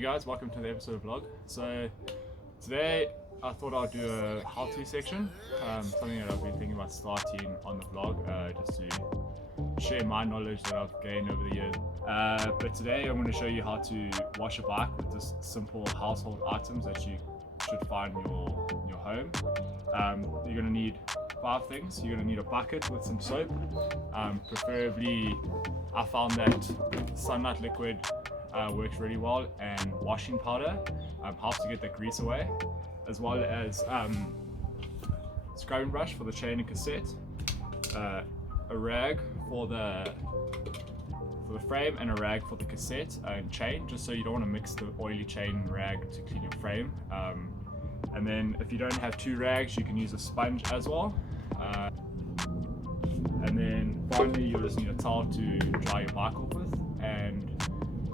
Howdy guys, welcome to the episode vlog. So today I thought I'd do a how-to section, something that I've been thinking about starting on the vlog, just to share my knowledge that I've gained over the years. But today I'm going to show you how to wash a bike with just simple household items that you should find in your home. You're going to need 5 things. You're going to need a bucket with some soap, preferably I found that sunlight liquid works really well, and washing powder helps to get the grease away, as well as scrubbing brush for the chain and cassette, a rag for the frame, and a rag for the cassette and chain, just so you don't want to mix the oily chain and rag to clean your frame. And then if you don't have 2 rags, you can use a sponge as well. And then finally you'll just need a towel to dry your bike off with, and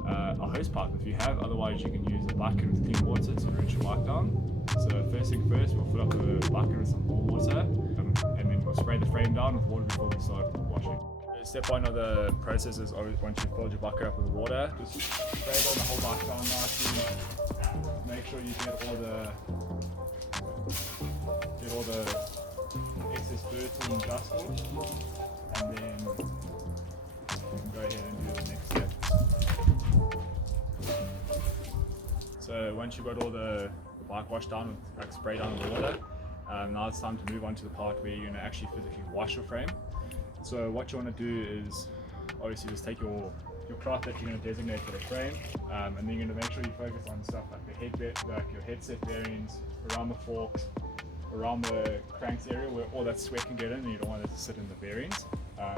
a hose pipe if you have. Otherwise you can use a bucket with clean water to rinse your bike down. So first thing first, we'll fill up the bucket with some warm water, and then we'll spray the frame down with water before we start washing. Step 1 of the process is once you've filled your bucket up with water, just spray down the whole bucket down nicely. Make sure you get all the excess dirt and dust off, and then you can go ahead and do the next step. So once you've got all the bike washed down with like spray down with water, now it's time to move on to the part where you're going to actually physically wash your frame. So what you want to do is obviously just take your cloth that you're going to designate for the frame, and then you're going to make sure you focus on stuff like your headset bearings, around the forks, around the cranks area where all that sweat can get in, and you don't want it to sit in the bearings. So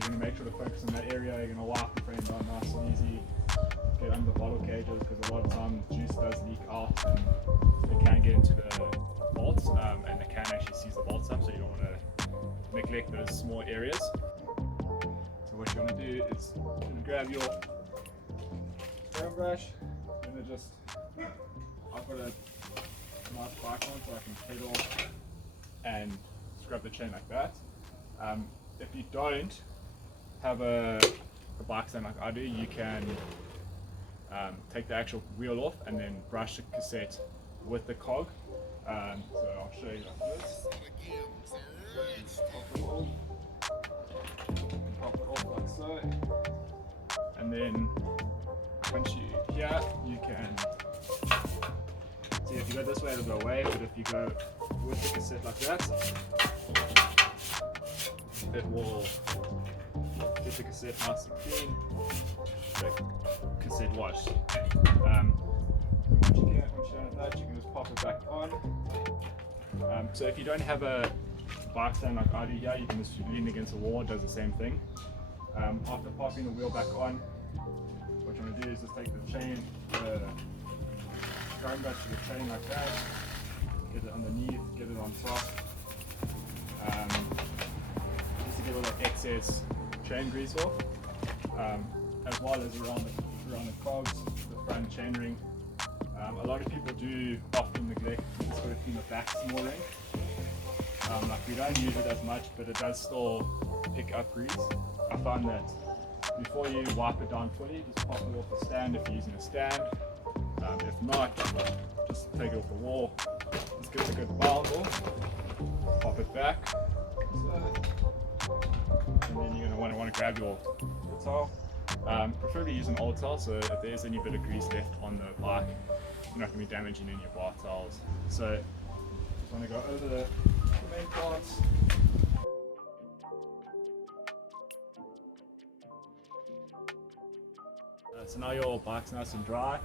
you're going to make sure to focus on that area. You're going to wipe the frame down nice and easy, get under the bottle cages, because a lot of time juice does leak out and it can get into the bolts, and it can actually seize the bolts up, so you don't want to neglect those small areas. So what you want to do is you're going to grab your scrub brush. You're going to just, I've got a nice bike on so I can pedal and scrub the chain like that. If you don't have a bike stand like I do, you can take the actual wheel off and then brush the cassette with the cog. So I'll show you like this. Pop it off like so. And then once you can see, if you go this way it'll go away, but if you go with the cassette like that, it will get the cassette nice and clean, the cassette washed. Once you're done with that, you can just pop it back on. So if you don't have a bike stand like I do here, you can just lean against the wall. It does the same thing. After popping the wheel back on, what you want to do is just take the chain, the scrub brush to the chain like that, get it underneath, get it on top, just to get all the excess chain grease off, as well as around the cogs, the front chain ring. A lot of people do often neglect to sort of clean the back small ring. Like we don't use it as much, but it does still pick up grease. I find that before you wipe it down fully, just pop it off the stand if you're using a stand. If not, just take it off the wall. Just give it a good bounce off, pop it back. And then you're going to want to grab your towel. Preferably use an old towel, so if there's any bit of grease left on the bike, you're not going to be damaging any of your bar towels. So just want to go over the main parts. So now your bike's nice and dry.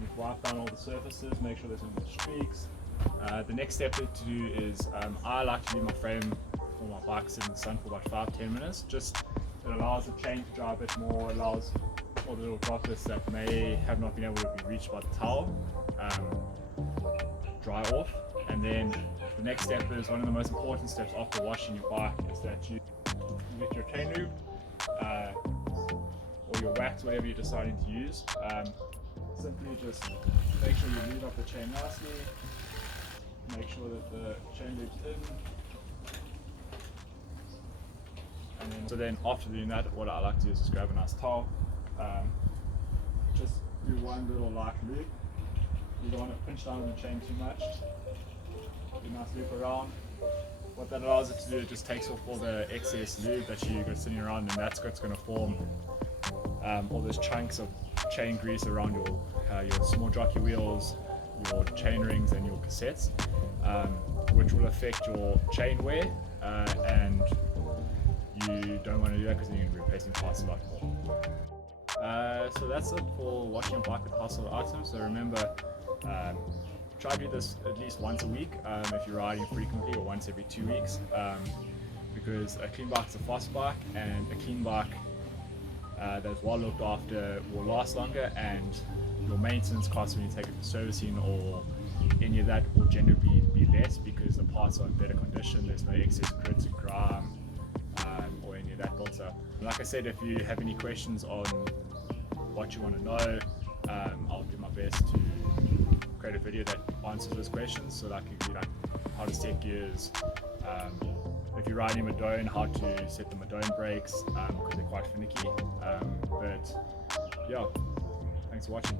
You've wiped down all the surfaces, make sure there's no streaks. The next step to do is I like to leave my frame or my bike sit in the sun for about 5-10 minutes. Just it allows the chain to dry a bit more, allows all the little droplets that may have not been able to be reached by the towel dry off. And then the next step is one of the most important steps after washing your bike, is that you get your chain lube or your wax, whatever you're deciding to use. Simply just make sure you lube up the chain nicely, make sure that the chain lube's in. So then after doing that, what I like to do is just grab a nice towel, just do one little light loop. You don't want to pinch down on the chain too much. Do a nice loop around. What that allows it to do, it just takes off all the excess lube that you got sitting around, and that's what's going to form all those chunks of chain grease around your small jockey wheels, your chain rings and your cassettes, which will affect your chain wear, and you don't want to do that because then you're going to be replacing parts a lot more. So that's it for washing your bike with household items. So remember, try to do this at least once a week if you're riding frequently, or once every 2 weeks, because a clean bike is a fast bike, and a clean bike that's well looked after will last longer, and your maintenance costs when you take it for servicing or any of that will generally be less because the parts are in better condition. There's no excess grit and grime or any of that built up. Like I said, if you have any questions on what you want to know, I'll do my best to create a video that answers those questions. So that could be like how to set gears, if you're riding a Madone, how to set the Madone brakes because they're quite finicky. But yeah, thanks for watching.